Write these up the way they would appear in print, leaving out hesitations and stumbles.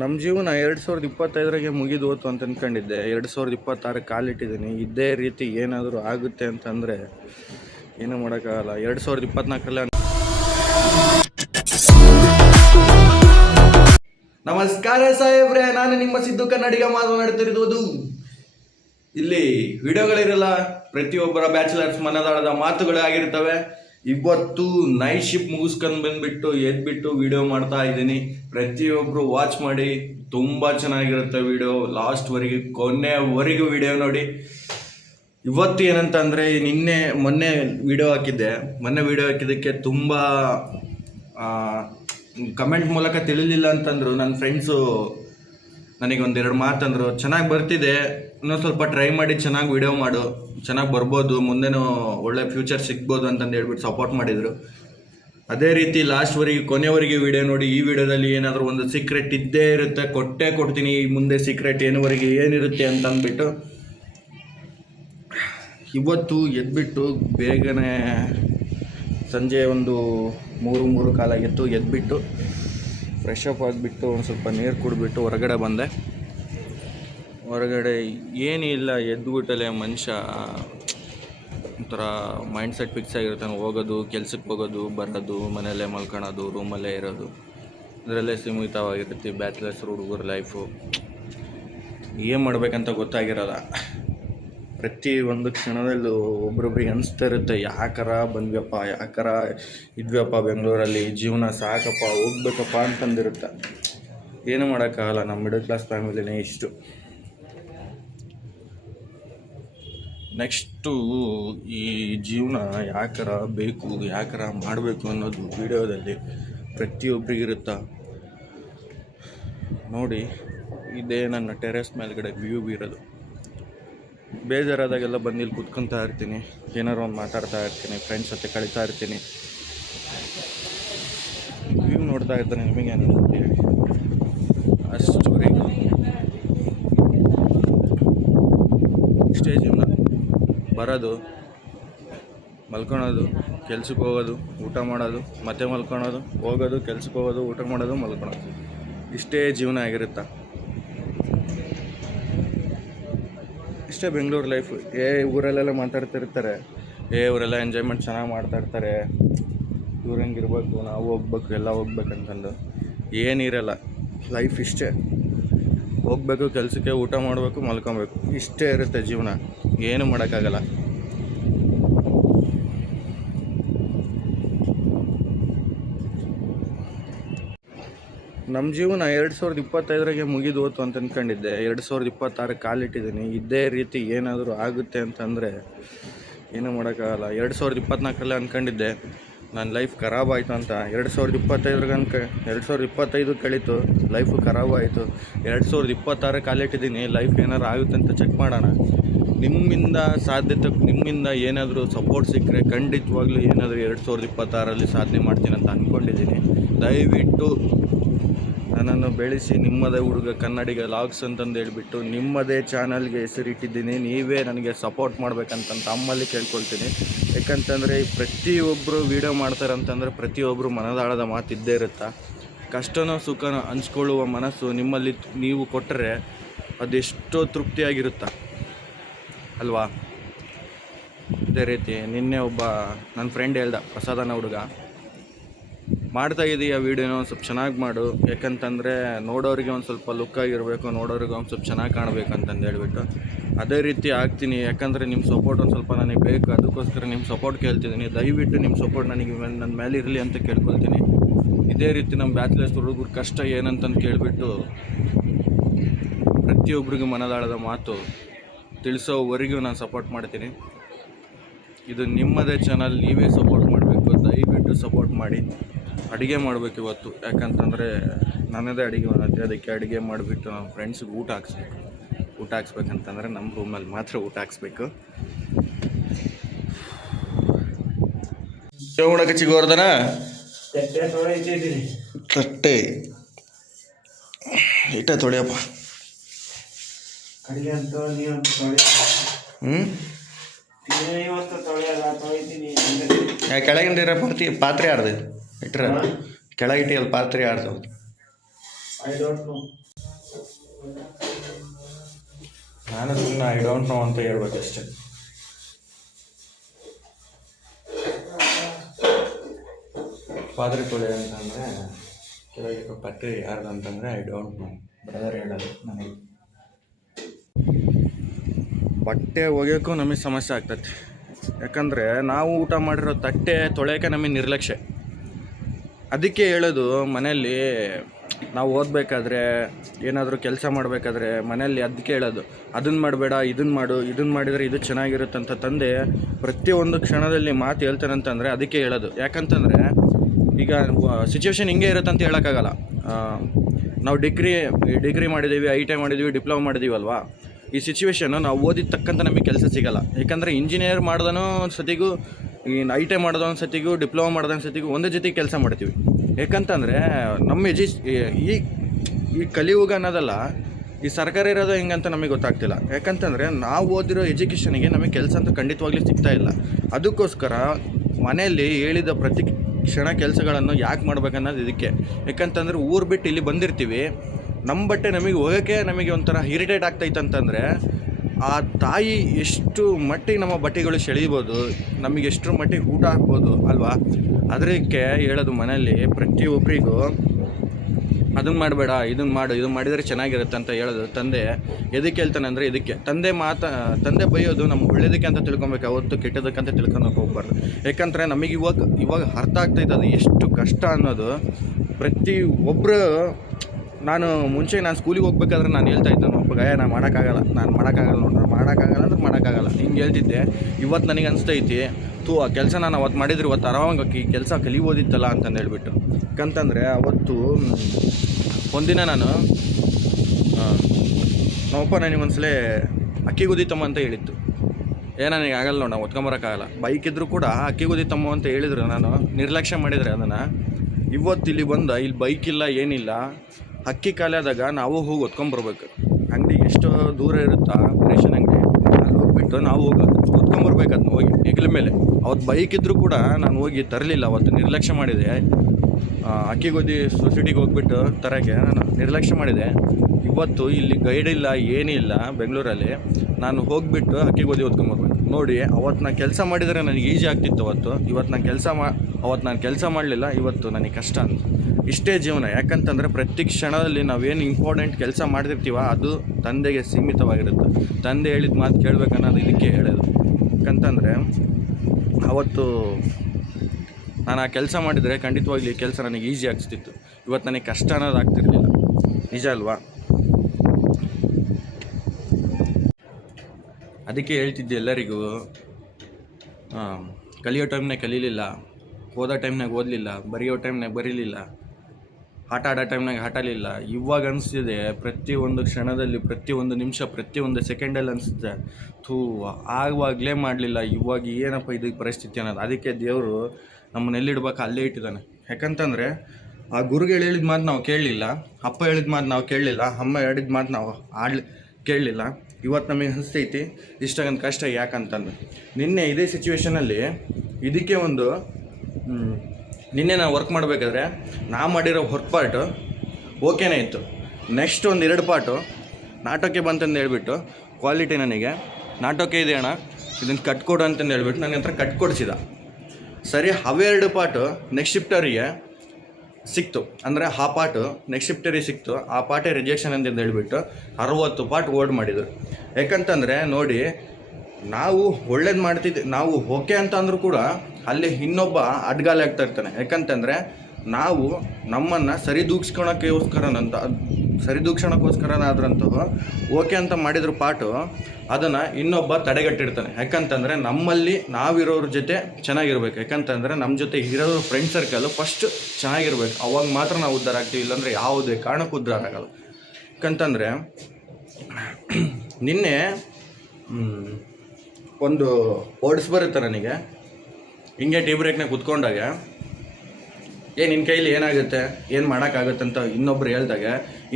ನಮ್ಮ ಜೀವನ 2025 ಮುಗಿದು ಹೋತು ಅಂತ ಅಂದ್ಕೊಂಡಿದ್ದೆ. 2026 ಕಾಲಿಟ್ಟಿದ್ದೀನಿ. ಇದೇ ರೀತಿ ಏನಾದರೂ ಆಗುತ್ತೆ ಅಂತಂದರೆ ಏನೂ ಮಾಡೋಕ್ಕಾಗಲ್ಲ. 2024ರಲ್ಲಿ ನಮಸ್ಕಾರ ಸಾಹೇಬ್ರೆ, ನಾನು ನಿಮ್ಮ ಸಿದ್ದು ಕನ್ನಡಿಗ ಮಾತನಾಡ್ತಿರೋದು. ಇಲ್ಲಿ ವಿಡಿಯೋಗಳಿರಲ್ಲ, ಪ್ರತಿಯೊಬ್ಬರ ಬ್ಯಾಚುಲರ್ಸ್ ಮನದಾಳದ ಮಾತುಗಳೇ ಆಗಿರ್ತವೆ. ಇವತ್ತು ನೈಟ್ ಶಿಫ್ಟ್ ಮುಗಿಸ್ಕೊಂಡು ಬಂದ್ಬಿಟ್ಟು ಎದ್ಬಿಟ್ಟು ವಿಡಿಯೋ ಮಾಡ್ತಾ ಇದ್ದೀನಿ. ಪ್ರತಿಯೊಬ್ಬರು ವಾಚ್ ಮಾಡಿ, ತುಂಬ ಚೆನ್ನಾಗಿರುತ್ತೆ ವಿಡಿಯೋ. ಲಾಸ್ಟ್ವರೆಗೆ ಕೊನೆವರೆಗೂ ವಿಡಿಯೋ ನೋಡಿ. ಇವತ್ತು ಏನಂತಂದರೆ, ಮೊನ್ನೆ ವಿಡಿಯೋ ಹಾಕಿದ್ದಕ್ಕೆ ತುಂಬ ಕಮೆಂಟ್ ಮೂಲಕ ತಿಳಿಲಿಲ್ಲ ಅಂತಂದರು. ನನ್ನ ಫ್ರೆಂಡ್ಸು ನನಗೊಂದೆರಡು ಮಾತಂದರು, ಚೆನ್ನಾಗಿ ಬರ್ತಿದೆ, ಇನ್ನೊಂದು ಸ್ವಲ್ಪ ಟ್ರೈ ಮಾಡಿ ಚೆನ್ನಾಗಿ ವಿಡಿಯೋ ಮಾಡು, ಚೆನ್ನಾಗಿ ಬರ್ಬೋದು, ಮುಂದೆನೂ ಒಳ್ಳೆ ಫ್ಯೂಚರ್ ಸಿಗ್ಬೋದು ಅಂತಂದು ಹೇಳ್ಬಿಟ್ಟು ಸಪೋರ್ಟ್ ಮಾಡಿದರು. ಅದೇ ರೀತಿ ಲಾಸ್ಟ್ವರೆಗೆ ಕೊನೆವರೆಗೆ ವಿಡಿಯೋ ನೋಡಿ. ಈ ವಿಡಿಯೋದಲ್ಲಿ ಏನಾದರೂ ಒಂದು ಸೀಕ್ರೆಟ್ ಇದ್ದೇ ಇರುತ್ತೆ, ಕೊಡ್ತೀನಿ ಮುಂದೆ ಸೀಕ್ರೆಟ್ ಏನಿರುತ್ತೆ ಅಂತಂದ್ಬಿಟ್ಟು. ಇವತ್ತು ಎದ್ಬಿಟ್ಟು ಬೇಗನೆ ಸಂಜೆ ಒಂದು 3 ಕಾಲಾಗಿತ್ತು. ಎದ್ಬಿಟ್ಟು ಫ್ರೆಶ್ ಅಪ್ ಆಗಿಬಿಟ್ಟು ಒಂದು ಸ್ವಲ್ಪ ನೀರು ಕುಡಿದ್ಬಿಟ್ಟು ಹೊರಗಡೆ ಬಂದೆ. ಹೊರಗಡೆ ಏನಿಲ್ಲ, ಎದ್ಬಿಟ್ಟಲೆ ಮನುಷ್ಯ ಒಂಥರ ಮೈಂಡ್ ಸೆಟ್ ಫಿಕ್ಸ್ ಆಗಿರ್ತಾನೆ. ಹೋಗೋದು, ಕೆಲ್ಸಕ್ಕೆ ಹೋಗೋದು, ಬರೋದು, ಮನೆಯಲ್ಲೇ ಮಲ್ಕೊಳೋದು, ರೂಮಲ್ಲೇ ಇರೋದು, ಇದರಲ್ಲೇ ಸೀಮಿತವಾಗಿರುತ್ತೆ ಬ್ಯಾಚುಲರ್ಸ್ ಹುಡುಗರ ಲೈಫು. ಏನು ಮಾಡಬೇಕಂತ ಗೊತ್ತಾಗಿರಲ್ಲ. ಪ್ರತಿ ಒಂದು ಕ್ಷಣದಲ್ಲೂ ಒಬ್ರೊಬ್ರಿಗೆ ಅನಿಸ್ತಾ ಇರುತ್ತೆ, ಯಾಕಾರ ಬಂದ್ವಪ್ಪ, ಯಾಕಾರ ಇದ್ವಪ್ಪ ಬೆಂಗಳೂರಲ್ಲಿ, ಜೀವನ ಸಾಕಪ್ಪ, ಹೋಗ್ಬೇಕಪ್ಪ ಅಂತಂದಿರುತ್ತೆ. ಏನು ಮಾಡೋಕ್ಕಾಗಲ್ಲ, ನಮ್ಮ ಮಿಡಲ್ ಕ್ಲಾಸ್ ಫ್ಯಾಮಿಲಿನೇ ಇಷ್ಟು. ನೆಕ್ಸ್ಟು ಈ ಜೀವನ ಯಾಕಾರ ಬೇಕು, ಯಾಕಾರ ಮಾಡಬೇಕು ಅನ್ನೋದು ವಿಡಿಯೋದಲ್ಲಿ ಪ್ರತಿಯೊಬ್ಬರಿಗಿರುತ್ತಾ ನೋಡಿ. ಇದೇ ನನ್ನ ಟೆರೆಸ್ ಮೇಲ್ಗಡೆ ವ್ಯೂ ಇರೋದು. ಬೇಜಾರಾದಾಗೆಲ್ಲ ಬಂದು ಇಲ್ಲಿ ಕೂತ್ಕೊತಾ ಇರ್ತೀನಿ, ಏನಾರು ಒಂದು ಮಾತಾಡ್ತಾ ಇರ್ತೀನಿ, ಫ್ರೆಂಡ್ಸ್ ಜೊತೆ ಕಳೀತಾ ಇರ್ತೀನಿ. ವ್ಯೂ ನೋಡ್ತಾ ಇರ್ತಾನೆ, ನಿಮಗೆ ಅನಿಸುತ್ತೆ ಹೇಳಿ. ಅಷ್ಟುವರೆಗೆ ಇಷ್ಟೇ ಜೀವನ. ಬರೋದು, ಮಲ್ಕೊಳೋದು, ಕೆಲ್ಸಕ್ಕೆ ಹೋಗೋದು, ಊಟ ಮಾಡೋದು, ಮತ್ತೆ ಮಲ್ಕೊಳೋದು, ಹೋಗೋದು, ಕೆಲ್ಸಕ್ಕೆ ಹೋಗೋದು, ಊಟ ಮಾಡೋದು, ಮಲ್ಕೊಳೋದು, ಇಷ್ಟೇ ಜೀವನ ಆಗಿರುತ್ತಾ. ಇಷ್ಟೇ ಬೆಂಗಳೂರು ಲೈಫು. ಊರಲ್ಲೆಲ್ಲ ಮಾತಾಡ್ತಿರ್ತಾರೆ, ಇವರೆಲ್ಲ ಎಂಜಾಯ್ಮೆಂಟ್ ಚೆನ್ನಾಗಿ ಮಾಡ್ತಾಯಿರ್ತಾರೆ, ಇವ್ರು ಹೆಂಗಿರ್ಬೇಕು, ನಾವು ಹೋಗ್ಬೇಕು, ಎಲ್ಲ ಹೋಗ್ಬೇಕಂತಂದು. ಏನಿರಲ್ಲ, ಲೈಫ್ ಇಷ್ಟೇ. ಹೋಗಬೇಕು ಕೆಲಸಕ್ಕೆ, ಊಟ ಮಾಡಬೇಕು, ಮಲ್ಕೊಬೇಕು, ಇಷ್ಟೇ ಇರುತ್ತೆ ಜೀವನ. ಏನು ಮಾಡೋಕ್ಕಾಗಲ್ಲ. ನಮ್ಮ ಜೀವನ 2025 ಮುಗಿದು ಹೋತು ಅಂತ ಅಂದ್ಕೊಂಡಿದ್ದೆ. 2026 ಕಾಲಿಟ್ಟಿದ್ದೀನಿ. ಇದೇ ರೀತಿ ಏನಾದರೂ ಆಗುತ್ತೆ ಅಂತಂದರೆ ಏನೂ ಮಾಡೋಕ್ಕಾಗಲ್ಲ. 2024ರಲ್ಲಿ ಅಂದ್ಕೊಂಡಿದ್ದೆ ನನ್ನ ಲೈಫ್ ಖರಾಬ್ ಆಯಿತು ಅಂತ. 2025 ಕಳೀತು, ಲೈಫು ಖರಾಬ್ ಆಯಿತು. 2026 ಕಾಲಿಟ್ಟಿದ್ದೀನಿ. ಲೈಫ್ ಏನಾದ್ರು ಆಗುತ್ತೆ ಅಂತ ಚೆಕ್ ಮಾಡೋಣ. ನಿಮ್ಮಿಂದ ನಿಮ್ಮಿಂದ ಏನಾದರೂ ಸಪೋರ್ಟ್ ಸಿಕ್ಕರೆ ಖಂಡಿತವಾಗ್ಲೂ ಏನಾದರೂ 2026ರಲ್ಲಿ ಸಾಧನೆ ಮಾಡ್ತೀನಿ ಅಂತ ಅಂದ್ಕೊಂಡಿದ್ದೀನಿ. ದಯವಿಟ್ಟು ನನ್ನನ್ನು ಬೆಳೆಸಿ, ನಿಮ್ಮದೇ ಹುಡುಗ ಕನ್ನಡಿಗ ಲಾಗ್ಸ್ ಅಂತಂದು ಹೇಳ್ಬಿಟ್ಟು ನಿಮ್ಮದೇ ಚಾನಲ್ಗೆ ಹೆಸರಿಟ್ಟಿದ್ದೀನಿ. ನೀವೇ ನನಗೆ ಸಪೋರ್ಟ್ ಮಾಡ್ಬೇಕಂತ ಅಮ್ಮಲ್ಲಿ ಕೇಳ್ಕೊಳ್ತೀನಿ. ಯಾಕಂತಂದರೆ ಪ್ರತಿಯೊಬ್ಬರು ವೀಡಿಯೋ ಮಾಡ್ತಾರಂತಂದರೆ ಪ್ರತಿಯೊಬ್ಬರು ಮನದಾಳದ ಮಾತಿದ್ದೇ ಇರುತ್ತಾ. ಕಷ್ಟನೋ ಸುಖನೋ ಹಂಚ್ಕೊಳ್ಳುವ ಮನಸ್ಸು ನಿಮ್ಮಲ್ಲಿ ನೀವು ಕೊಟ್ಟರೆ ಅದೆಷ್ಟೋ ತೃಪ್ತಿಯಾಗಿರುತ್ತಾ ಅಲ್ವಾ. ಅದೇ ರೀತಿ ನಿನ್ನೆ ಒಬ್ಬ ನನ್ನ ಫ್ರೆಂಡ್ ಹೇಳ್ದ, ಪ್ರಸಾದನ ಹುಡುಗ, ಮಾಡ್ತಾ ಇದೀಯ ವೀಡಿಯೋನ ಒಂದು ಸ್ವಲ್ಪ ಚೆನ್ನಾಗಿ ಮಾಡು, ಯಾಕಂತಂದರೆ ನೋಡೋರಿಗೆ ಒಂದು ಸ್ವಲ್ಪ ಲುಕ್ಕಾಗಿರಬೇಕು, ನೋಡೋರಿಗೆ ಒಂದು ಸ್ವಲ್ಪ ಚೆನ್ನಾಗಿ ಕಾಣಬೇಕು ಅಂತಂದು ಹೇಳ್ಬಿಟ್ಟು. ಅದೇ ರೀತಿ ಆಗ್ತೀನಿ, ಯಾಕಂದರೆ ನಿಮ್ಮ ಸಪೋರ್ಟ್ ಒಂದು ಸ್ವಲ್ಪ ನನಗೆ ಬೇಕು. ಅದಕ್ಕೋಸ್ಕರ ನಿಮ್ಮ ಸಪೋರ್ಟ್ ಕೇಳ್ತಿದ್ದೀನಿ. ದಯವಿಟ್ಟು ನಿಮ್ಮ ಸಪೋರ್ಟ್ ನನಗೆ ನನ್ನ ಮೇಲೆ ಇರಲಿ ಅಂತ ಕೇಳ್ಕೊಳ್ತೀನಿ. ಇದೇ ರೀತಿ ನಮ್ಮ ಬ್ಯಾಚುಲರ್ಸ್ ಹುಡುಗರ ಕಷ್ಟ ಏನಂತಂದು ಕೇಳಿಬಿಟ್ಟು ಪ್ರತಿಯೊಬ್ಬರಿಗೂ ಮನದಾಳದ ಮಾತು ತಿಳಿಸೋವರೆಗೂ ನಾನು ಸಪೋರ್ಟ್ ಮಾಡ್ತೀನಿ. ಇದು ನಿಮ್ಮದೇ ಚಾನಲ್, ನೀವೇ ಸಪೋರ್ಟ್ ಮಾಡಬೇಕು. ದಯವಿಟ್ಟು ಸಪೋರ್ಟ್ ಮಾಡಿ. ಅಡುಗೆ ಮಾಡಬೇಕು ಇವತ್ತು, ಯಾಕಂತಂದರೆ ನನ್ನದೇ ಅಡುಗೆ ಮಾಡತ್ತೆ. ಅದಕ್ಕೆ ಅಡುಗೆ ಮಾಡಿಬಿಟ್ಟು ನಮ್ಮ ಫ್ರೆಂಡ್ಸಿಗೆ ಊಟ ಹಾಕ್ಸ್ಬೇಕಂತಂದರೆ ನಮ್ಮ ರೂಮಲ್ಲಿ ಮಾತ್ರ ಊಟ ಹಾಕ್ಸ್ಬೇಕು. ಚೌಡಕ್ಕೆ ಚಿಗೋರ್ದನ ತಟ್ಟೆ ಇಟ್ಟ ತೊಳೆಯಪ್ಪ. ಕೆಳಗಿಂದ ಪಾತ್ರೆ ಯಾರ್ದು ಇಟ್ರ, ಕೆಳಗಿಟ್ಟು ಅಲ್ಲಿ ಪಾತ್ರೆ ಯಾರ್ದು? ನಾನು ಸುಮ್ಮನೆ ಐ ಡೋಂಟ್ ನೋ ಅಂತ ಹೇಳ್ಬೇಕಷ್ಟೆ. ಪಾತ್ರೆ ತೊಳೆ ಅಂತಂದರೆ ಕೆಳಗೆ ಪತ್ರಿ ಯಾರ್ದು ಅಂತಂದರೆ ಐ ಡೋಂಟ್ ನೋ. ಬ್ರದರ್ ಹೇಳೋದು ನನಗೆ. ಬಟ್ಟೆ ಒಗೆಯೋಕ್ಕೂ ನಮಗೆ ಸಮಸ್ಯೆ ಆಗ್ತೈತಿ. ಯಾಕಂದರೆ ನಾವು ಊಟ ಮಾಡಿರೋ ತಟ್ಟೆ ತೊಳೆಯೋಕೆ ನಮಗೆ ನಿರ್ಲಕ್ಷ್ಯ. ಅದಕ್ಕೆ ಹೇಳೋದು, ಮನೆಯಲ್ಲಿ ನಾವು ಓದಬೇಕಾದ್ರೆ ಏನಾದರೂ ಕೆಲಸ ಮಾಡಬೇಕಾದ್ರೆ ಮನೆಯಲ್ಲಿ ಅದಕ್ಕೆ ಹೇಳೋದು, ಅದನ್ನು ಮಾಡಬೇಡ, ಇದನ್ನು ಮಾಡು, ಇದನ್ನು ಮಾಡಿದರೆ ಇದು ಚೆನ್ನಾಗಿರುತ್ತಂತ ತಂದೆ ಪ್ರತಿಯೊಂದು ಕ್ಷಣದಲ್ಲಿ ಮಾತು ಹೇಳ್ತಾನಂತಂದರೆ ಅದಕ್ಕೆ ಹೇಳೋದು. ಯಾಕಂತಂದರೆ ಈಗ ಸಿಚುವೇಶನ್ ಹಿಂಗೆ ಇರುತ್ತೆ ಅಂತ ಹೇಳೋಕ್ಕಾಗಲ್ಲ. ನಾವು ಡಿಗ್ರಿ ಮಾಡಿದ್ದೀವಿ, ITI ಮಾಡಿದ್ದೀವಿ, ಡಿಪ್ಲೊಮಾ ಮಾಡಿದ್ದೀವಲ್ವಾ, ಈ ಸಿಚುವೇಶನ್ನು ನಾವು ಓದಿದ ತಕ್ಕಂಥ ನಮಗೆ ಕೆಲಸ ಸಿಗೋಲ್ಲ. ಯಾಕಂದರೆ ಇಂಜಿನಿಯರ್ ಮಾಡ್ದೋ ಸತಿಗೂ, ITI ಮಾಡೋದೋ ಸತಿಗೂ, ಡಿಪ್ಲೊಮಾ ಮಾಡೋದೋ ಸತಿಗೂ ಒಂದೇ ಜೊತೆಗೆ ಕೆಲಸ ಮಾಡ್ತೀವಿ. ಯಾಕಂತಂದರೆ ನಮ್ಮ ಈ ಕಲಿಯುಗ ಅನ್ನೋದಲ್ಲ, ಈ ಸರ್ಕಾರ ಇರೋದು ಹೆಂಗಂತ ನಮಗೆ ಗೊತ್ತಾಗ್ತಿಲ್ಲ. ಯಾಕಂತಂದರೆ ನಾವು ಓದಿರೋ ಎಜುಕೇಷನಿಗೆ ನಮಗೆ ಕೆಲಸ ಅಂತ ಖಂಡಿತವಾಗ್ಲೂ ಸಿಗ್ತಾಯಿಲ್ಲ. ಅದಕ್ಕೋಸ್ಕರ ಮನೆಯಲ್ಲಿ ಹೇಳಿದ ಪ್ರತಿ ಕ್ಷಣ ಕೆಲಸಗಳನ್ನು ಯಾಕೆ ಮಾಡ್ಬೇಕನ್ನೋದು ಇದಕ್ಕೆ. ಯಾಕಂತಂದರೆ ಊರು ಬಿಟ್ಟು ಇಲ್ಲಿ ಬಂದಿರ್ತೀವಿ, ನಮ್ಮ ಬಟ್ಟೆ ನಮಗೆ ಹೋಗೋಕ್ಕೆ ನಮಗೆ ಒಂಥರ ಇರಿಟೇಟ್ ಆಗ್ತೈತೆ. ಅಂತಂದರೆ ಆ ತಾಯಿ ಎಷ್ಟು ಮಟ್ಟಿಗೆ ನಮ್ಮ ಬಟ್ಟೆಗಳು ಸೆಳೀಬೋದು, ನಮಗೆ ಎಷ್ಟರ ಮಟ್ಟಿಗೆ ಊಟ ಹಾಕ್ಬೋದು ಅಲ್ವಾ. ಅದಕ್ಕೆ ಹೇಳೋದು ಮನೆಯಲ್ಲಿ ಪ್ರತಿಯೊಬ್ಬರಿಗೂ, ಅದನ್ನು ಮಾಡಬೇಡ, ಇದನ್ನು ಮಾಡು, ಇದು ಮಾಡಿದರೆ ಚೆನ್ನಾಗಿರುತ್ತೆ ಅಂತ ಹೇಳೋದು ತಂದೆ. ಎದಕ್ಕೆ ಹೇಳ್ತಾನೆ ಅಂದರೆ ಇದಕ್ಕೆ. ತಂದೆ ಬೈಯೋದು ನಮ್ಮ ಒಳ್ಳೇದಕ್ಕೆ ಅಂತ ತಿಳ್ಕೊಬೇಕು, ಅವತ್ತು ಕೆಟ್ಟದಕ್ಕೆ ಅಂತ ತಿಳ್ಕೊಳಕ್ಕೆ ಹೋಗ್ಬಾರ್ದು. ಯಾಕಂದರೆ ನಮಗೆ ಇವಾಗ ಅರ್ಥ ಆಗ್ತೈತೆ ಅದು ಎಷ್ಟು ಕಷ್ಟ ಅನ್ನೋದು. ಪ್ರತಿ ಒಬ್ಬರು, ನಾನು ಸ್ಕೂಲಿಗೆ ಹೋಗ್ಬೇಕಾದ್ರೆ ನಾನು ಹೇಳ್ತಾಯಿದ್ದೆ ನಮ್ಮ ಅಪ್ಪಗೆ, ನಾನು ಮಾಡೋಕ್ಕಾಗಲ್ಲ ನೋಡ್ರಿ, ಮಾಡೋಕ್ಕಾಗಲ್ಲ ಹಿಂಗೆ ಹೇಳ್ತಿದ್ದೆ. ಇವತ್ತು ನನಗೆ ಅನಿಸ್ತೈತಿ, ಆ ಕೆಲಸ ನಾನು ಅವತ್ತು ಮಾಡಿದ್ರೆ ಇವತ್ತು ಆರಾಮಾಗಿ ಕೆಲಸ ಕಲಿಬೋದಿತ್ತಲ್ಲ ಅಂತಂದು ಹೇಳ್ಬಿಟ್ಟು. ಯಾಕಂತಂದರೆ ಅವತ್ತು ಒಂದಿನ ನಮ್ಮಪ್ಪ ನನಗೆ ಒಂದ್ಸಲ ಅಕ್ಕಿ ಗುದಿತಮ್ಮ ಅಂತ ಹೇಳಿತ್ತು. ನನಗೆ ಆಗಲ್ಲ ನೋಡಿ, ನಾವು ಹೊತ್ಕೊಂಬರೋಕ್ಕಾಗಲ್ಲ. ಬೈಕ್ ಇದ್ದರೂ ಕೂಡ ಅಕ್ಕಿ ಗುದಿತಮ್ಮ ಅಂತ ಹೇಳಿದ್ರು, ನಾನು ನಿರ್ಲಕ್ಷ್ಯ ಮಾಡಿದರೆ ಅದನ್ನು. ಇವತ್ತು ಇಲ್ಲಿ ಇಲ್ಲಿ ಬೈಕ್ ಇಲ್ಲ, ಏನಿಲ್ಲ. ಅಕ್ಕಿ ಖಾಲಿ ಆದಾಗ ನಾವು ಹೋಗಿ ಹೊತ್ಕೊಂಬರ್ಬೇಕು. ಅಂಗಡಿಗೆ ಎಷ್ಟು ದೂರ ಇರುತ್ತಾ ರೇಷನ್ ಅಂಗಡಿ, ಅಲ್ಲಿ ಹೋಗ್ಬಿಟ್ಟು ನಾವು ಹೊತ್ಕೊಂಬರ್ಬೇಕು ಅದನ್ನ ಹೋಗಿ ಹೆಗ್ಲ ಮೇಲೆ. ಅವತ್ತು ಬೈಕ್ ಇದ್ದರೂ ಕೂಡ ನಾನು ಹೋಗಿ ತರಲಿಲ್ಲ, ಅವತ್ತು ನಿರ್ಲಕ್ಷ್ಯ ಮಾಡಿದೆ. ಅಕ್ಕಿ ಗೋಧಿ ಸೊಸೈಟಿಗೆ ಹೋಗ್ಬಿಟ್ಟು ತರೋಕ್ಕೆ ನಾನು ನಿರ್ಲಕ್ಷ್ಯ ಮಾಡಿದೆ. ಇವತ್ತು ಇಲ್ಲಿ ಗೈಡ್ ಇಲ್ಲ, ಏನಿಲ್ಲ ಬೆಂಗಳೂರಲ್ಲಿ. ನಾನು ಹೋಗಿಬಿಟ್ಟು ಅಕ್ಕಿ ಗೋಧಿ ಹೊತ್ಕೊಂಬರ್ಬೇಕು ನೋಡಿ. ಅವತ್ತು ನಾನು ಕೆಲಸ ಮಾಡಿದರೆ ನನಗೆ ಈಸಿ ಆಗ್ತಿತ್ತು. ಇವತ್ತು ನಾನು ಕೆಲಸ ಮಾಡಲಿಲ್ಲ, ಇವತ್ತು ನನಗೆ ಕಷ್ಟ ಅಂತ. ಇಷ್ಟೇ ಜೀವನ. ಯಾಕಂತಂದರೆ ಪ್ರತಿ ಕ್ಷಣದಲ್ಲಿ ನಾವೇನು ಇಂಪಾರ್ಟೆಂಟ್ ಕೆಲಸ ಮಾಡ್ತಿರ್ತೀವ ಅದು ತಂದೆಗೆ ಸೀಮಿತವಾಗಿರುತ್ತೆ. ತಂದೆ ಹೇಳಿದ ಮಾತು ಕೇಳಬೇಕನ್ನೋದು ಇದಕ್ಕೆ ಹೇಳೋದು. ಯಾಕಂತಂದರೆ ಅವತ್ತು ನಾನು ಆ ಕೆಲಸ ಮಾಡಿದರೆ ಖಂಡಿತವಾಗ್ಲಿ ಈ ಕೆಲಸ ನನಗೆ ಈಸಿ ಆಗ್ತಿತ್ತು. ಇವತ್ತು ನನಗೆ ಕಷ್ಟ ಅನ್ನೋದು ಆಗ್ತಿರ್ಲಿಲ್ಲ. ನಿಜ ಅಲ್ವಾ? ಅದಕ್ಕೆ ಹೇಳ್ತಿದ್ದೆ ಎಲ್ಲರಿಗೂ, ಕಲಿಯೋ ಟೈಮ್ನಾಗ ಕಲೀಲಿಲ್ಲ, ಓದೋ ಟೈಮ್ನಾಗ ಓದಲಿಲ್ಲ, ಬರೆಯೋ ಟೈಮ್ನಾಗ ಬರೀಲಿಲ್ಲ, ಆಟ ಆಡೋ ಟೈಮ್ನಾಗ ಆಟಲಿಲ್ಲ. ಇವಾಗ ಅನಿಸ್ತಿದೆ ಪ್ರತಿಯೊಂದು ಕ್ಷಣದಲ್ಲಿ, ಪ್ರತಿಯೊಂದು ನಿಮಿಷ, ಪ್ರತಿಯೊಂದು ಸೆಕೆಂಡಲ್ಲಿ ಅನಿಸುತ್ತೆ, ಆವಾಗಲೇ ಮಾಡಲಿಲ್ಲ, ಇವಾಗ ಏನಪ್ಪ ಇದು ಪರಿಸ್ಥಿತಿ ಅನ್ನೋದು. ಅದಕ್ಕೆ ದೇವರು ನಮ್ಮನ್ನ ಎಲ್ಲಿಡ್ಬೇಕು ಅಲ್ಲೇ ಇಟ್ಟಿದ್ದಾನೆ. ಯಾಕಂತಂದರೆ ಆ ಗುರುಗಳು ಹೇಳಿದ ಮಾತು ನಾವು ಕೇಳಲಿಲ್ಲ, ಅಪ್ಪ ಹೇಳಿದ ಮಾತು ನಾವು ಕೇಳಲಿಲ್ಲ, ಅಮ್ಮ ಹೇಳಿದ ಮಾತು ನಾವು ಕೇಳಲಿಲ್ಲ. ಇವತ್ತು ನಮಗೆ ಅನಿಸ್ತೈತಿ ಇಷ್ಟಾಗಂತ ಕಷ್ಟ ಯಾಕಂತಂದ್ರೆ. ನಿನ್ನೆ ಇದೇ ಸಿಚುವೇಷನಲ್ಲಿ ಇದಕ್ಕೆ ಒಂದು ನಿನ್ನೆ ನಾವು ವರ್ಕ್ ಮಾಡಬೇಕಾದ್ರೆ ನಾವು ಮಾಡಿರೋ ವರ್ಕ್ ಪಾರ್ಟು ಓಕೆನೇ ಇತ್ತು. ನೆಕ್ಸ್ಟ್ ಒಂದು 2 ಪಾರ್ಟು ನಾಟೋಕ್ಕೆ ಬಂತಂದು ಹೇಳ್ಬಿಟ್ಟು ಕ್ವಾಲಿಟಿ ನನಗೆ ನಾಟೋಕ್ಕೆ ಇದೆ ಅಣ್ಣ, ಇದನ್ನು ಕಟ್ಕೊಡು ಅಂತಂದು ಹೇಳ್ಬಿಟ್ಟು ನನಗೆ ಹತ್ರ ಕಟ್ಕೊಡ್ಸಿದ. ಸರಿ, ಅವೇ 2 ಪಾರ್ಟು ನೆಕ್ಸ್ಟ್ ಶಿಫ್ಟರಿಗೆ ಸಿಕ್ತು. ಅಂದರೆ ಆ ಪಾರ್ಟು ನೆಕ್ಸ್ಟ್ ಶಿಫ್ಟರಿಗೆ ಸಿಕ್ತು. ಆ ಪಾರ್ಟೇ ರಿಜೆಕ್ಷನ್ ಅಂತಂದು ಹೇಳ್ಬಿಟ್ಟು 60 ಪಾರ್ಟ್ ಓಡ್ ಮಾಡಿದರು. ಯಾಕಂತಂದರೆ ನೋಡಿ, ನಾವು ಒಳ್ಳೇದು ನಾವು ಓಕೆ ಅಂತ ಅಂದರೂ ಕೂಡ ಅಲ್ಲಿ ಇನ್ನೊಬ್ಬ ಅಡ್ಗಾಲ ಆಗ್ತಾ ಇರ್ತಾನೆ. ಯಾಕಂತಂದರೆ ನಾವು ನಮ್ಮನ್ನು ಸರಿದೂಗ್ಸೋಣಕ್ಕೋಸ್ಕರನಾದ್ರಂತೂ ಓಕೆ ಅಂತ ಮಾಡಿದ್ರ ಪಾಟು ಅದನ್ನು ಇನ್ನೊಬ್ಬ ತಡೆಗಟ್ಟಿರ್ತಾನೆ. ಯಾಕಂತಂದರೆ ನಮ್ಮಲ್ಲಿ ನಾವಿರೋರ ಜೊತೆ ಚೆನ್ನಾಗಿರ್ಬೇಕು. ಯಾಕಂತಂದರೆ ನಮ್ಮ ಜೊತೆ ಇರೋ ಫ್ರೆಂಡ್ ಸರ್ಕಲ್ಲು ಫಸ್ಟ್ ಚೆನ್ನಾಗಿರ್ಬೇಕು. ಅವಾಗ ಮಾತ್ರ ನಾವು ಉದ್ಧಾರ ಆಗ್ತೀವಿ, ಇಲ್ಲಾಂದರೆ ಯಾವುದೇ ಕಾರಣಕ್ಕೂ ಉದ್ಧಾರ ಆಗಲ್ಲ. ಯಾಕಂತಂದರೆ ನಿನ್ನೆ ಒಂದು ವರ್ಡ್ಸ್ ಬರುತ್ತೆ ನನಗೆ, ಹಿಂಗೆ ಟೀ ಬ್ರೇಕ್ನಾಗ ಕೂತ್ಕೊಂಡಾಗ, ನಿನ್ನ ಕೈಲಿ ಏನಾಗುತ್ತೆ, ಏನು ಮಾಡೋಕ್ಕಾಗುತ್ತೆ ಅಂತ ಇನ್ನೊಬ್ರು ಹೇಳ್ದಾಗ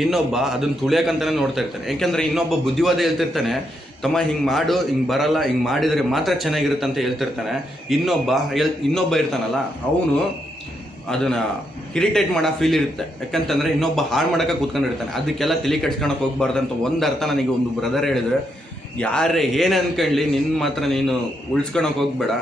ಇನ್ನೊಬ್ಬ ಅದನ್ನು ತುಳಿಯೋಕ್ಕಂತಲೇ ನೋಡ್ತಾ ಇರ್ತಾನೆ. ಯಾಕೆಂದರೆ ಇನ್ನೊಬ್ಬ ಬುದ್ಧಿವಾದ ಹೇಳ್ತಿರ್ತಾನೆ, ತಮ್ಮ ಹಿಂಗೆ ಮಾಡು, ಹಿಂಗೆ ಬರಲ್ಲ, ಹಿಂಗೆ ಮಾಡಿದರೆ ಮಾತ್ರ ಚೆನ್ನಾಗಿರುತ್ತೆ ಅಂತ ಹೇಳ್ತಿರ್ತಾನೆ. ಇನ್ನೊಬ್ಬ ಇರ್ತಾನಲ್ಲ, ಅವನು ಅದನ್ನು ಇರಿಟೇಟ್ ಮಾಡೋ ಫೀಲ್ ಇರುತ್ತೆ. ಯಾಕಂತಂದರೆ ಇನ್ನೊಬ್ಬ ಹಾಳು ಮಾಡೋಕೆ ಕೂತ್ಕೊಂಡಿರ್ತಾನೆ, ಅದಕ್ಕೆಲ್ಲ ತಲೆ ಕೆಡ್ಸ್ಕೊಳಕ್ಕೆ ಹೋಗ್ಬಾರ್ದು ಅಂತ ಒಂದು ಅರ್ಥ ನನಗೆ ಒಂದು ಬ್ರದರ್ ಹೇಳಿದ್ರೆ, ಯಾರೇ ಏನೇ ಅಂದ್ಕೊಳ್ಳಿ ನಿನ್ನ ಮಾತ್ರ ನೀನು ಉಳಿಸ್ಕೊಳಕ್ಕೆ ಹೋಗ್ಬೇಡ,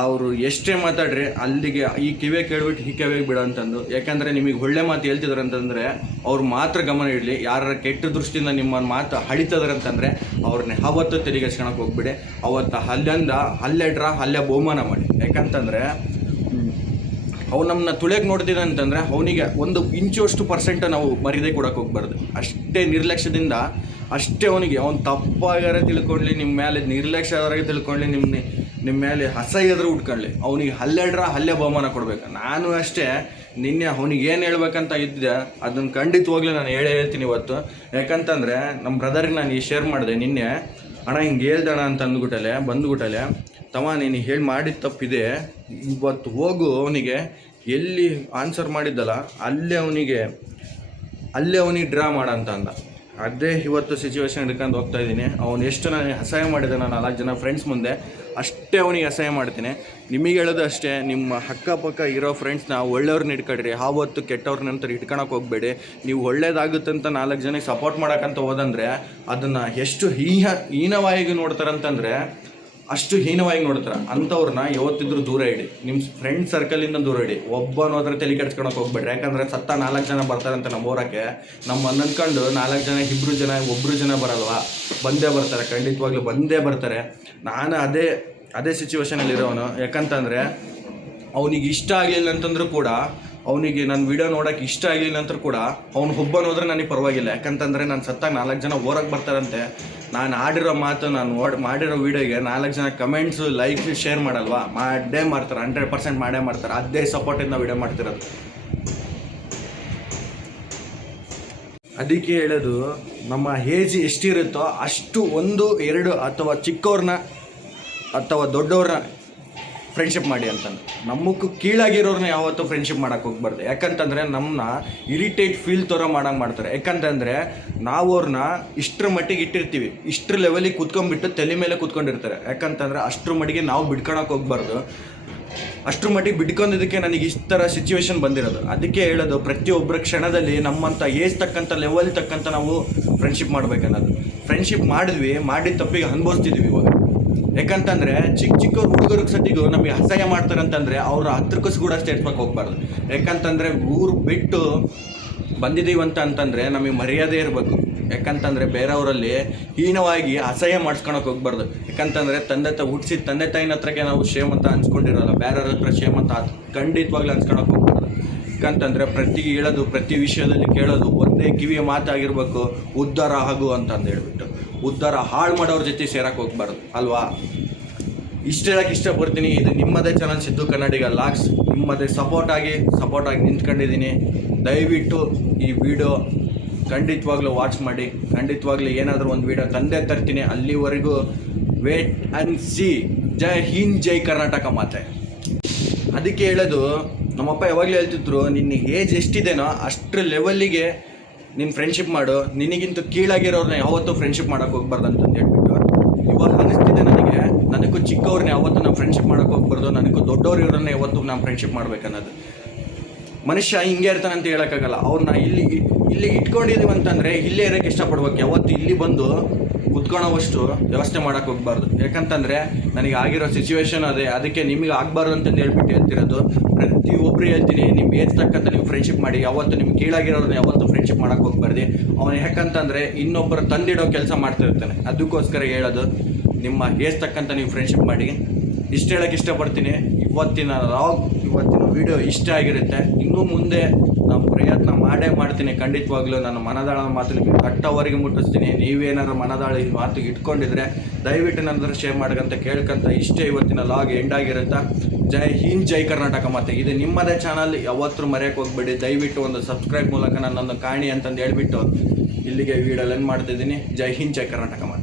ಅವರು ಎಷ್ಟೇ ಮಾತಾಡ್ರಿ ಅಲ್ಲಿಗೆ ಈ ಕಿವೆ ಕೇಳ್ಬಿಟ್ಟು ಈ ಕಿವಿಗೆ ಬಿಡ ಅಂತಂದು. ಯಾಕಂದರೆ ನಿಮಗೆ ಒಳ್ಳೆ ಮಾತು ಹೇಳ್ತಿದ್ರು ಅಂತಂದರೆ ಅವ್ರು ಮಾತ್ರ ಗಮನ ಇಡಲಿ. ಯಾರ ಕೆಟ್ಟ ದೃಷ್ಟಿಯಿಂದ ನಿಮ್ಮ ಮಾತು ಹಳಿತದ್ರ ಅಂತಂದರೆ ಅವ್ರನ್ನ ಯಾವತ್ತೂ ತೆರಿಗೆಸ್ಕೊಳಕ್ಕೆ ಹೋಗ್ಬಿಡಿ. ಅವತ್ತು ಅಲ್ಲೇ ಬಹುಮಾನ ಮಾಡಿ. ಯಾಕಂತಂದರೆ ಅವ್ನು ನಮ್ಮನ್ನ ತುಳಿಯೋಕೆ ನೋಡ್ತಿದ್ದ ಅಂತಂದರೆ ಅವನಿಗೆ 1% ನಾವು ಮರ್ಯಾದೆ ಕೊಡೋಕೆ ಹೋಗ್ಬಾರ್ದು. ಅಷ್ಟೇ ನಿರ್ಲಕ್ಷ್ಯದಿಂದ ಅಷ್ಟೇ ಅವ್ನು ತಪ್ಪಾಗಾರೆ ತಿಳ್ಕೊಳ್ಳಿ, ನಿಮ್ಮ ಮೇಲೆ ನಿರ್ಲಕ್ಷ್ಯವರೆಗೆ ತಿಳ್ಕೊಳ್ಳಿ, ನಿಮ್ಮ ಮೇಲೆ ಅಸಹ್ಯದ್ರು ಉಟ್ಕೊಳ್ಳಿ, ಅವನಿಗೆ ಅಲ್ಲೇ ಬಹುಮಾನ ಕೊಡಬೇಕು. ನಾನು ಅಷ್ಟೇ ನಿನ್ನೆ ಅವನಿಗೆ ಏನು ಹೇಳ್ಬೇಕಂತ ಇದ್ದೆ ಅದನ್ನು ಖಂಡಿತವಾಗ್ಲೂ ನಾನು ಹೇಳ್ತೀನಿ ಇವತ್ತು. ಯಾಕಂತಂದರೆ ನಮ್ಮ ಬ್ರದರ್ಗೆ ನಾನು ಶೇರ್ ಮಾಡಿದೆ ನಿನ್ನೆ, ಅಣ್ಣ ಹಿಂಗೆ ಹೇಳ್ದಣ ಅಂತ ಬಂದುಬಿಟ್ಟಲೆ ತಮ್ಮ ನೀನು ಹೇಳಿ ಮಾಡಿದ ತಪ್ಪಿದೆ, ಇವತ್ತು ಹೋಗು ಅವನಿಗೆ ಎಲ್ಲಿ ಆನ್ಸರ್ ಮಾಡಿದ್ದಲ್ಲ ಅಲ್ಲೇ ಅವನಿಗೆ ಡ್ರಾ ಮಾಡಂತ ಅಂದ. ಅದೇ ಇವತ್ತು ಸಿಚುವೇಶನ್ ಹಿಡ್ಕೊಂಡು ಹೋಗ್ತಾ ಇದ್ದೀನಿ. ಅವನು ಎಷ್ಟು ನಾನು ಅಸಹ್ಯ ಮಾಡಿದೆ, ನಾನು 4 ಜನ ಫ್ರೆಂಡ್ಸ್ ಮುಂದೆ ಅಷ್ಟೇ ಅವನಿಗೆ ಅಸಹ್ಯ ಮಾಡ್ತೀನಿ. ನಿಮಗೆ ಹೇಳೋದು ಅಷ್ಟೇ, ನಿಮ್ಮ ಅಕ್ಕಪಕ್ಕ ಇರೋ ಫ್ರೆಂಡ್ಸ್ನ ಒಳ್ಳೆಯವ್ರನ್ನ ಇಟ್ಕೊಳ್ರಿ, ಆವತ್ತು ಕೆಟ್ಟವ್ರನ್ನ ನಂತರ ಇಟ್ಕೊಳಕ್ಕೆ ಹೋಗ್ಬೇಡಿ. ನೀವು ಒಳ್ಳೇದಾಗುತ್ತೆ ಅಂತ 4 ಜನಕ್ಕೆ ಸಪೋರ್ಟ್ ಮಾಡೋಕ್ಕಂತ ಹೋದಂದರೆ ಅದನ್ನು ಎಷ್ಟು ಹೀನವಾಗಿ ನೋಡ್ತಾರಂತಂದರೆ ಅಷ್ಟು ಹೀನವಾಗಿ ನೋಡ್ತಾರೆ. ಅಂಥವ್ರನ್ನ ಯಾವತ್ತಿದ್ರೂ ದೂರ ಇಡಿ, ನಿಮ್ಮ ಫ್ರೆಂಡ್ ಸರ್ಕಲಿಂದ ದೂರ ಇಡಿ. ಒಬ್ಬನೋದ್ರೆ ತಲೆ ಕೆಡ್ಸ್ಕೊಳಕ್ಕೆ ಹೋಗ್ಬೇಡ್ರಿ. ಯಾಕಂದರೆ ಸತ್ತ 4 ಜನ ಬರ್ತಾರಂತ ನಮ್ಮ ಊರಕ್ಕೆ, ನಮ್ಮ ಅಂದ್ಕೊಂಡು 4 ಜನ 2 ಜನ 1 ಜನ ಬರಲ್ವಾ, ಬಂದೇ ಬರ್ತಾರೆ, ಖಂಡಿತವಾಗ್ಲೂ ಬಂದೇ ಬರ್ತಾರೆ. ನಾನು ಅದೇ ಸಿಚುವೇಷನಲ್ಲಿರೋನು. ಯಾಕಂತಂದರೆ ಅವನಿಗೆ ಇಷ್ಟ ಆಗಲಿಲ್ಲ ಅಂತಂದ್ರೂ ಕೂಡ, ಅವನಿಗೆ ನನ್ನ ವೀಡಿಯೋ ನೋಡೋಕೆ ಇಷ್ಟ ಆಗಲಿಲ್ಲ ಅಂತ ಕೂಡ ಅವ್ನು ಹೋದ್ರೆ ನನಗೆ ಪರವಾಗಿಲ್ಲ. ಯಾಕಂತಂದರೆ ನಾನು ಸತ್ತಾಗ 4 ಜನ ಊರಕ್ಕೆ ಬರ್ತಾರಂತೆ, ನಾನು ಆಡಿರೋ ಮಾತು, ನಾನು ಮಾಡಿರೋ ವೀಡಿಯೋಗೆ 4 ಜನ ಕಮೆಂಟ್ಸು, ಲೈಕ್, ಶೇರ್ ಮಾಡಲ್ವಾ, ಮಾಡೇ ಮಾಡ್ತಾರೆ, 100% ಮಾಡೇ ಮಾಡ್ತಾರೆ. ಅದೇ ಸಪೋರ್ಟಿಂದ ವೀಡಿಯೋ ಮಾಡ್ತಿರೋದು. ಅದಕ್ಕೆ ಹೇಳೋದು, ನಮ್ಮ ಏಜ್ ಎಷ್ಟಿರುತ್ತೋ ಅಷ್ಟು 1, 2 ಅಥವಾ ಚಿಕ್ಕವ್ರನ್ನ ಅಥವಾ ದೊಡ್ಡವ್ರನ್ನ ಫ್ರೆಂಡ್ಶಿಪ್ ಮಾಡಿ ಅಂತಂದು. ನಮಗೂ ಕೀಳಾಗಿರೋರನ್ನ ಯಾವತ್ತೂ ಫ್ರೆಂಡ್ಶಿಪ್ ಮಾಡೋಕ್ಕೆ ಹೋಗ್ಬಾರ್ದು. ಯಾಕಂತಂದರೆ ನಮ್ಮನ್ನ ಇರಿಟೇಟ್ ಫೀಲ್ ಥರ ಮಾಡೋಂಗೆ ಮಾಡ್ತಾರೆ. ಯಾಕಂತಂದರೆ ನಾವು ಅವ್ರನ್ನ ಇಷ್ಟರ ಮಟ್ಟಿಗೆ ಇಟ್ಟಿರ್ತೀವಿ, ಇಷ್ಟರ ಲೆವೆಲಿಗೆ ಕೂತ್ಕೊಂಡ್ಬಿಟ್ಟು ತಲೆ ಮೇಲೆ ಕೂತ್ಕೊಂಡಿರ್ತಾರೆ. ಯಾಕಂತಂದರೆ ಅಷ್ಟರ ಮಟ್ಟಿಗೆ ನಾವು ಬಿಡ್ಕೊಳಕ್ಕೆ ಹೋಗ್ಬಾರ್ದು. ಅಷ್ಟರ ಮಟ್ಟಿಗೆ ಬಿಟ್ಕೊಂಡಿದ್ದಕ್ಕೆ ನನಗೆ ಈ ಥರ ಸಿಚುವೇಶನ್ ಬಂದಿರೋದು. ಅದಕ್ಕೆ ಹೇಳೋದು, ಪ್ರತಿಯೊಬ್ಬರ ಕ್ಷಣದಲ್ಲಿ ನಮ್ಮಂಥ ಏಜ್ ತಕ್ಕಂಥ ಲೆವೆಲ್ ತಕ್ಕಂಥ ನಾವು ಫ್ರೆಂಡ್ಶಿಪ್ ಮಾಡ್ಬೇಕನ್ನೋದು. ಫ್ರೆಂಡ್ಶಿಪ್ ಮಾಡಿದ ತಪ್ಪಿಗೆ ಅನುಭವಿಸ್ತಿದ್ವಿ ಇವಾಗ. ಯಾಕಂತಂದರೆ ಚಿಕ್ಕ ಹುಡುಗರಿಗೆ ಸತಿಗೂ ನಮಗೆ ಅಸಹ್ಯ ಮಾಡ್ತಾರಂತಂದರೆ ಅವ್ರ ಹತ್ರಕ್ಕೂ ಕೂಡ ಸೇರ್ಸ್ಬೇಕು ಹೋಗ್ಬಾರ್ದು. ಯಾಕಂತಂದರೆ ಊರು ಬಿಟ್ಟು ಬಂದಿದ್ದೀವಿ ಅಂತಂದರೆ ನಮಗೆ ಮರ್ಯಾದೆ ಇರಬೇಕು. ಯಾಕಂತಂದರೆ ಬೇರೆಯವರಲ್ಲಿ ಹೀನವಾಗಿ ಅಸಹ್ಯ ಮಾಡಿಸ್ಕೊಳಕ್ಕೆ ಹೋಗ್ಬಾರ್ದು. ಯಾಕಂತಂದರೆ ಹುಟ್ಟಿಸಿದ ತಂದೆ ತಾಯಿನ ಹತ್ರಕ್ಕೆ ನಾವು ಶ್ರೀಮಂತ ಅನ್ಸ್ಕೊಂಡಿರೋಲ್ಲ, ಬೇರೆಯವ್ರ ಹತ್ರ ಶ್ರೀಮಂತ ಖಂಡಿತವಾಗ್ಲೂ ಅನ್ಸ್ಕೊಳಕ್ಕೆ ಹೋಗ್ಬಾರ್ದು. ಯಾಕಂತಂದರೆ ಪ್ರತಿ ವಿಷಯದಲ್ಲಿ ಕೇಳೋದು ಒಂದೇ ಕಿವಿಯ ಮಾತಾಗಿರ್ಬೇಕು, ಉದ್ಧಾರ ಆಗು ಅಂತಂದು ಹೇಳ್ಬಿಟ್ಟು. ಉದ್ಧಾರ ಹಾಳು ಮಾಡೋರ ಜೊತೆ ಸೇರಕ್ಕೆ ಹೋಗ್ಬಾರ್ದು ಅಲ್ವಾ. ಇಷ್ಟು ಹೇಳಕ್ಕೆ ಇಷ್ಟಪಡ್ತೀನಿ. ಇದು ನಿಮ್ಮದೇ ಚಾನಲ್ ಸಿದ್ದು ಕನ್ನಡಿಗ ಲಾಗ್ಸ್. ನಿಮ್ಮದೇ ಸಪೋರ್ಟ್ ಆಗಿ ನಿಂತ್ಕೊಂಡಿದ್ದೀನಿ. ದಯವಿಟ್ಟು ಈ ವಿಡಿಯೋ ಖಂಡಿತವಾಗ್ಲೂ ವಾಚ್ ಮಾಡಿ. ಖಂಡಿತವಾಗ್ಲೂ ಏನಾದರೂ ಒಂದು ವಿಡಿಯೋ ತಂದೆ ತರ್ತೀನಿ. ಅಲ್ಲಿವರೆಗೂ ವೇಟ್ ಆ್ಯಂಡ್ ಸಿ. ಜೈ ಹಿಂದ್, ಜೈ ಕರ್ನಾಟಕ ಮಾತೆ. ಅದಕ್ಕೆ ಹೇಳೋದು, ನಮ್ಮಪ್ಪ ಯಾವಾಗಲೂ ಹೇಳ್ತಿದ್ರು, ನಿನ್ನ ಏಜ್ ಎಷ್ಟಿದೆನೋ ಅಷ್ಟರ ಲೆವೆಲ್ಲಿಗೆ ನೀನು ಫ್ರೆಂಡ್ಶಿಪ್ ಮಾಡು, ನಿನಗಿಂತ ಕೀಳಾಗಿರೋರನ್ನ ಯಾವತ್ತೂ ಫ್ರೆಂಡ್ಶಿಪ್ ಮಾಡೋಕ್ಕೆ ಹೋಗ್ಬಾರ್ದು ಅಂತಂದು ಹೇಳ್ಬಿಟ್ಟು. ಇವಾಗ ಅನಿಸ್ತಿದೆ ನನಗೂ ಚಿಕ್ಕವ್ರನ್ನ ಯಾವತ್ತೂ ನಾವು ಫ್ರೆಂಡ್ಶಿಪ್ ಮಾಡೋಕ್ಕೆ ಹೋಗ್ಬಾರ್ದು, ನನಗೂ ದೊಡ್ಡವ್ರು ಇರೋರನ್ನ ಯಾವತ್ತೂ ನಾವು ಫ್ರೆಂಡ್ಶಿಪ್ ಮಾಡ್ಬೇಕನ್ನೋದು. ಮನುಷ್ಯ ಹಿಂಗೆ ಇರ್ತಾನೆ ಅಂತ ಹೇಳೋಕ್ಕಾಗಲ್ಲ. ಅವ್ರನ್ನ ಇಲ್ಲಿ ಇಟ್ಕೊಂಡಿದ್ದೀವಿ ಅಂತಂದರೆ ಇಲ್ಲೇ ಇರೋಕ್ಕೆ ಇಷ್ಟಪಡ್ಬೇಕು. ಯಾವತ್ತು ಇಲ್ಲಿ ಬಂದು ಕುತ್ಕೊಳ್ಳೋವಷ್ಟು ವ್ಯವಸ್ಥೆ ಮಾಡೋಕ್ಕೆ ಹೋಗ್ಬಾರ್ದು. ಯಾಕಂತಂದರೆ ನನಗೆ ಆಗಿರೋ ಸಿಚುವೇಶನ್ ಅದಕ್ಕೆ ನಿಮಗೆ ಆಗಬಾರ್ದು ಅಂತಂದು ಹೇಳ್ತಿರೋದು. ಪ್ರತಿಯೊಬ್ಬರು ಹೇಳ್ತೀನಿ, ನಿಮ್ಮ ಏಜ್ ತಕ್ಕಂತ ನೀವು ಫ್ರೆಂಡ್ಶಿಪ್ ಮಾಡಿ. ಯಾವತ್ತು ನಿಮ್ಗೆ ಕೀಳಾಗಿರೋರನ್ನ ಯಾವತ್ತೂ ಫ್ರೆಂಡ್ಶಿಪ್ ಮಾಡೋಕ್ಕೆ ಹೋಗ್ಬಾರ್ದು. ಅವನು ಯಾಕಂತಂದರೆ ಇನ್ನೊಬ್ಬರು ತಂದಿಡೋ ಕೆಲಸ ಮಾಡ್ತಿರ್ತಾನೆ. ಅದಕ್ಕೋಸ್ಕರ ಹೇಳೋದು, ನಿಮ್ಮ ಏಜ್ ತಕ್ಕಂತ ನೀವು ಫ್ರೆಂಡ್ಶಿಪ್ ಮಾಡಿ. ಇಷ್ಟು ಹೇಳೋಕ್ಕೆ ಇಷ್ಟಪಡ್ತೀನಿ. ಇವತ್ತಿನ ವಿಡಿಯೋ ಇಷ್ಟ ಆಗಿರುತ್ತೆ. ಇನ್ನೂ ಮುಂದೆ ನಾನು ಪ್ರಯತ್ನ ಮಾಡ್ತೀನಿ. ಖಂಡಿತವಾಗ್ಲೂ ನನ್ನ ಮನದಾಳ ಮಾತು ನಿಮಗೆ ಕಟ್ಟೋವರೆಗೆ ಮುಟ್ಟಿಸ್ತೀನಿ. ನೀವೇನಾದ್ರು ಮನದಾಳ ಈ ಮಾತು ಇಟ್ಕೊಂಡಿದ್ರೆ ದಯವಿಟ್ಟು ನನ್ನ ಹತ್ರ ಶೇರ್ ಮಾಡ್ಕಂತ ಕೇಳ್ಕೊಂತ ಇಷ್ಟೇ ಇವತ್ತಿನ ಲಾಗ್ ಎಂಡ್ ಆಗಿರುತ್ತೆ. ಜೈ ಹಿಂದ್, ಜೈ ಕರ್ನಾಟಕ ಮಾತೆ. ಇದು ನಿಮ್ಮದೇ ಚಾನಲ್, ಯಾವತ್ತೂ ಮರೆಯೋಕ್ಕೆ ಹೋಗ್ಬೇಡಿ. ದಯವಿಟ್ಟು ಒಂದು ಸಬ್ಸ್ಕ್ರೈಬ್ ಮೂಲಕ ನನ್ನನ್ನು ಕಾಣಿ ಅಂತಂದು ಹೇಳ್ಬಿಟ್ಟು ಇಲ್ಲಿಗೆ ವಿಡಿಯೋ ಎಂಡ್ ಮಾಡ್ತಿದ್ದೀನಿ. ಜೈ ಹಿಂದ್, ಜೈ ಕರ್ನಾಟಕ ಮಾತೆ.